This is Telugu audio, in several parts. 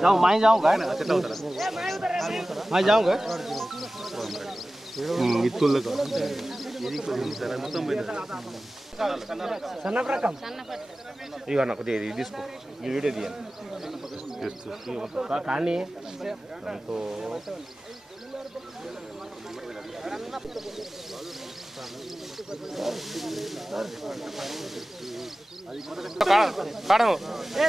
जाऊँ मैं जाऊँगा मैं जाऊँगा సన్న రకం ఇక నాకు కొద్దిగా ఇది తీసుకో ఈ వీడియో తీయండి కానీ దాంతో కాడం ఏ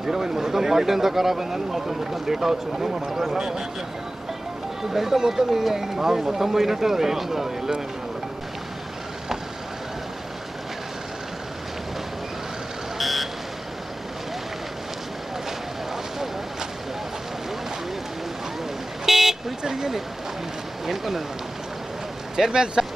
ఇద్దామని మొత్తం పంట ఎంత ఖరాబ్ అయిందని మొత్తం మొత్తం డేటా వచ్చింది మొత్తం పోయినట్టు చైర్మన్ సార్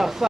Sa, sa.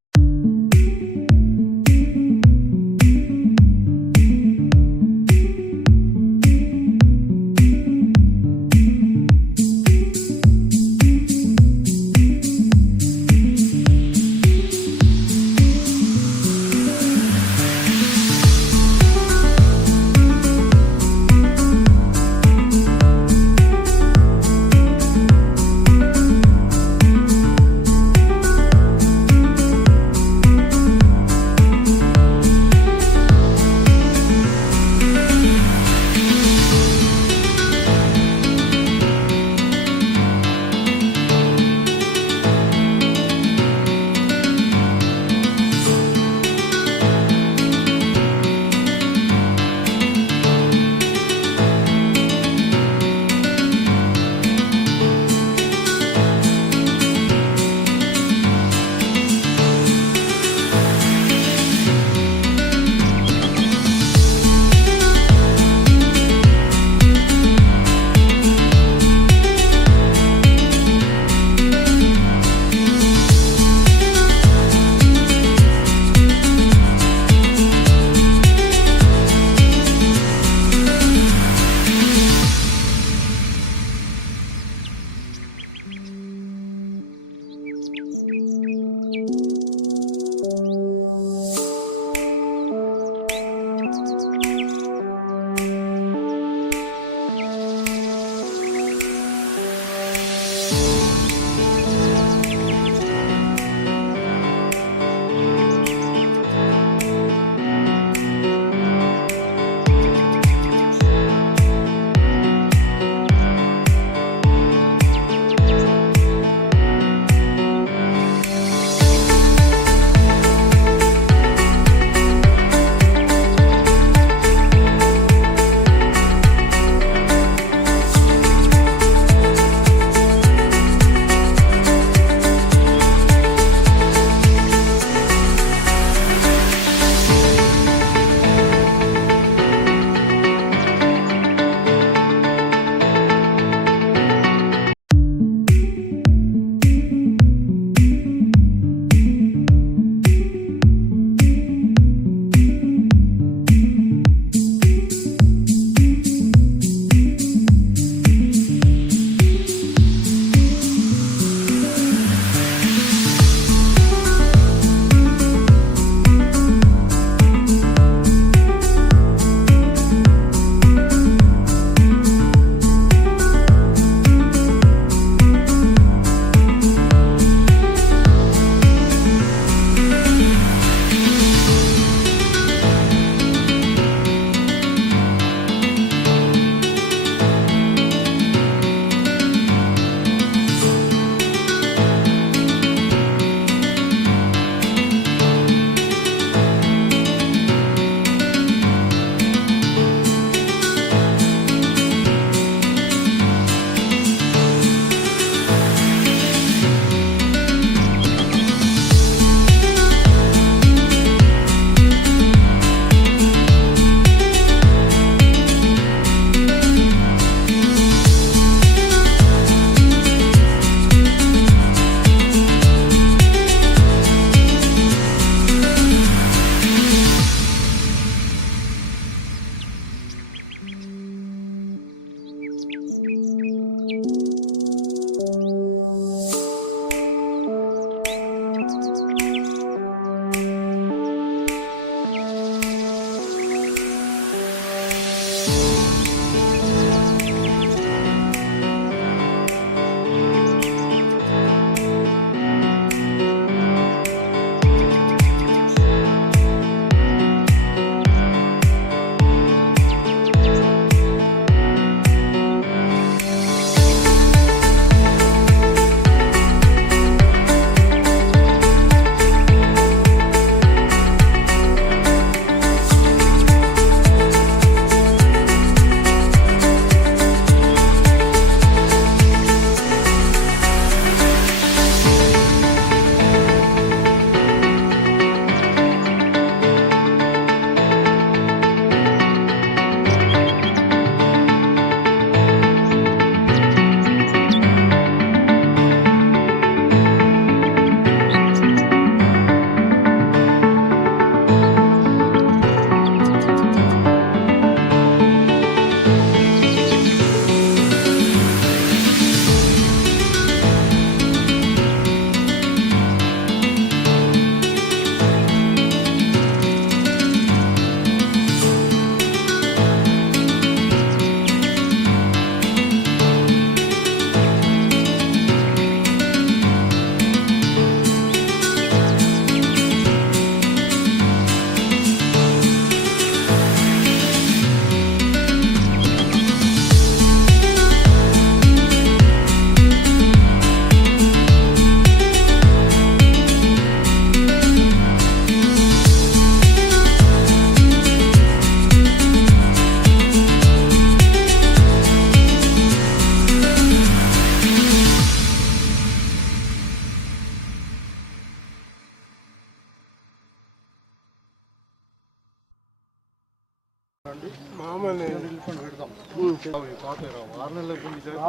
ఆరు నెలల కింద చేస్తే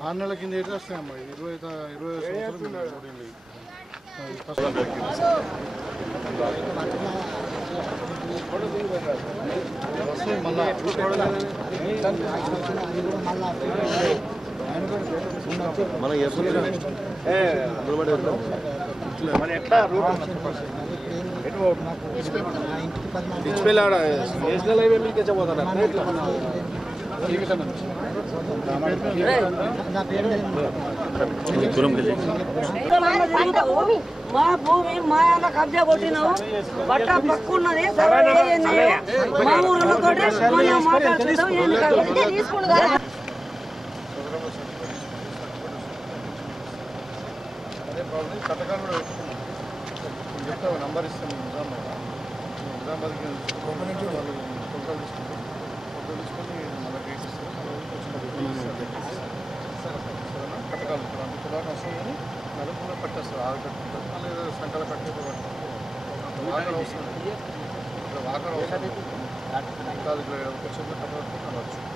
ఆరు నెలల కింద అయితే వస్తాయమ్మా? ఇరవై ఇరవై ఫస్ట్ వస్తాయి మళ్ళా మన ఎట్లా రూట్ నేషనల్ హైవే మీదకి వచ్చబోతున్నారు ఎట్లా? మా భూమి మా కబ్జా కొట్టినావు బట్ట పక్కున్నది. మా మనం మాట్లాడుకుంటాం ఏంది కాబట్టి తీసుకుంటా అదే ప్రాబ్లం కట్టకాలు కూడా పెట్టుకున్నాం నేను చెప్తా ఒక నంబర్ ఇస్తాను నిజామాబాద్ నిజామాబాద్కి వాళ్ళు ఫోటోలు తీసుకుంటాం. ఫోటోలు తీసుకొని మళ్ళీ డేట్ ఇస్తారు. వచ్చిన సరేనా? ఇక్కడ అంత కులాన్ని వస్తుంది కానీ కూడా పట్టేస్తారు ఆరు కట్టుకుంటారు. మళ్ళీ ఏదో సంకల వాకర్ అవసరం లేదు. ఇక్కడ వాకర్ అవసరం లేదు. కాదు ఇక్కడ ఒక చిన్న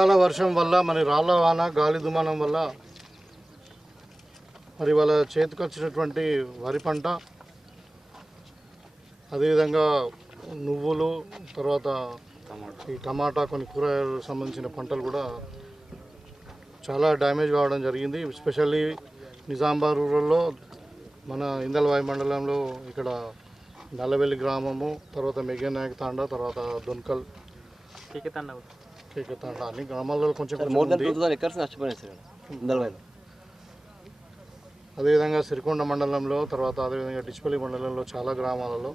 అకాల వర్షం వల్ల మరి రాళ్ళ వాన గాలి దుమానం వల్ల మరి వాళ్ళ చేతికొచ్చినటువంటి వరి పంట అదేవిధంగా నువ్వులు తర్వాత ఈ టమాటా కొన్ని కూరగాయలకు సంబంధించిన పంటలు కూడా చాలా డ్యామేజ్ కావడం జరిగింది. స్పెషల్లీ నిజామాబాద్ రూరల్లో మన ఇందలవాయి మండలంలో ఇక్కడ నల్లవెల్లి గ్రామము తర్వాత మెగ్గనాయక తాండా తర్వాత దొన్కల్. కేక అన్ని గ్రామాల్లో కొంచెం కొంచెం మోర్ దెన్ ఉంది. టూ థౌసండ్ ఎకర్స్ నష్టపోయినాయి సార్ ఇందల్వాయిలో అదేవిధంగా సిరికొండ మండలంలో తర్వాత అదేవిధంగా డిచ్పల్లి మండలంలో చాలా గ్రామాలలో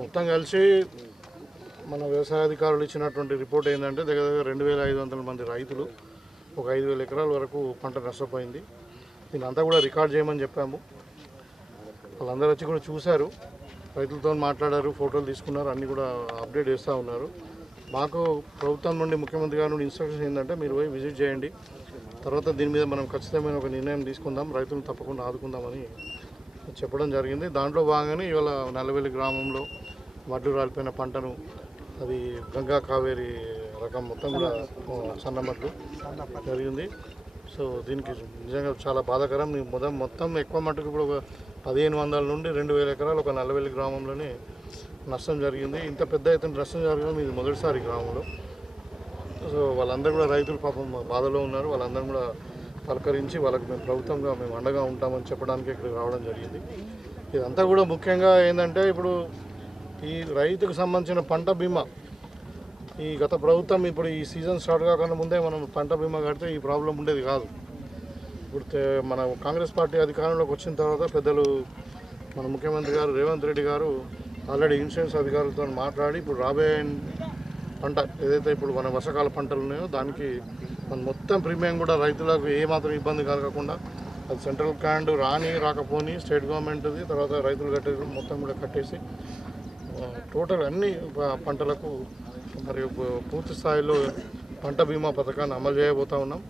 మొత్తం కలిసి మన వ్యవసాయ అధికారులు ఇచ్చినటువంటి రిపోర్ట్ ఏంటంటే దగ్గర దగ్గర రెండు వేల ఐదు వందల మంది రైతులు ఒక ఐదు వేల ఎకరాల వరకు పంట నష్టపోయింది. దీని అంతా కూడా రికార్డ్ చేయమని చెప్పాము. వాళ్ళందరూ వచ్చి కూడా చూశారు. రైతులతో మాట్లాడారు ఫోటోలు తీసుకున్నారు అన్నీ కూడా అప్డేట్ చేస్తూ ఉన్నారు. మాకు ప్రభుత్వం నుండి ముఖ్యమంత్రి గారి నుండి ఇన్స్ట్రక్షన్స్ ఏంటంటే మీరు పోయి విజిట్ చేయండి. తర్వాత దీని మీద మనం ఖచ్చితమైన ఒక నిర్ణయం తీసుకుందాం. రైతులను తప్పకుండా ఆదుకుందామని చెప్పడం జరిగింది. దాంట్లో భాగంగానే ఇవాళ నల్లవెల్లి గ్రామంలో వడ్లు రాలిపోయిన పంటను అది గంగా కావేరి రకం మొత్తం కూడా సన్నమట్లు జరిగింది. సో దీనికి నిజంగా చాలా బాధాకరం. ఈ మొదం మొత్తం ఎక్కువ మట్టుకు ఇప్పుడు ఒక పదిహేను వందల నుండి రెండు వేల ఎకరాలు ఒక నల్లవెల్లి గ్రామంలోనే నష్టం జరిగింది. ఇంత పెద్ద ఎత్తున నష్టం జరగడం ఇది మొదటిసారి గ్రామంలో. సో వాళ్ళందరూ కూడా రైతులు పాపం బాధలో ఉన్నారు. వాళ్ళందరూ కూడా పలకరించి వాళ్ళకి మేము ప్రభుత్వంగా మేము అండగా ఉంటామని చెప్పడానికి ఇక్కడికి రావడం జరిగింది. ఇదంతా కూడా ముఖ్యంగా ఏంటంటే ఇప్పుడు ఈ రైతుకు సంబంధించిన పంట బీమా. ఈ గత ప్రభుత్వం ఇప్పుడు ఈ సీజన్ స్టార్ట్ కాకుండా ముందే మనం పంట బీమా కడితే ఈ ప్రాబ్లం ఉండేది కాదు. ఇప్పుడు మన కాంగ్రెస్ పార్టీ అధికారంలోకి వచ్చిన తర్వాత పెద్దలు మన ముఖ్యమంత్రి గారు రేవంత్ రెడ్డి గారు ఆల్రెడీ ఇన్సూరెన్స్ అధికారులతో మాట్లాడి ఇప్పుడు రాబోయే పంట ఏదైతే ఇప్పుడు మన వర్షాకాల పంటలు ఉన్నాయో దానికి మన మొత్తం ప్రీమియం కూడా రైతులకు ఏమాత్రం ఇబ్బంది కలగకుండా అది సెంట్రల్ క్యాండ్ రాని రాకపోని స్టేట్ గవర్నమెంట్ది తర్వాత రైతులు కట్టే మొత్తం కూడా కట్టేసి టోటల్ అన్ని పంటలకు మరి పూర్తి స్థాయిలో పంట బీమా పథకాన్ని అమలు చేయబోతా ఉన్నాం.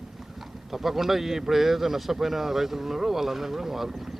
తప్పకుండా ఈ ఇప్పుడు ఏదైతే నష్టపోయిన రైతులు ఉన్నారో వాళ్ళందరూ కూడా మేము ఆదుకుంటాం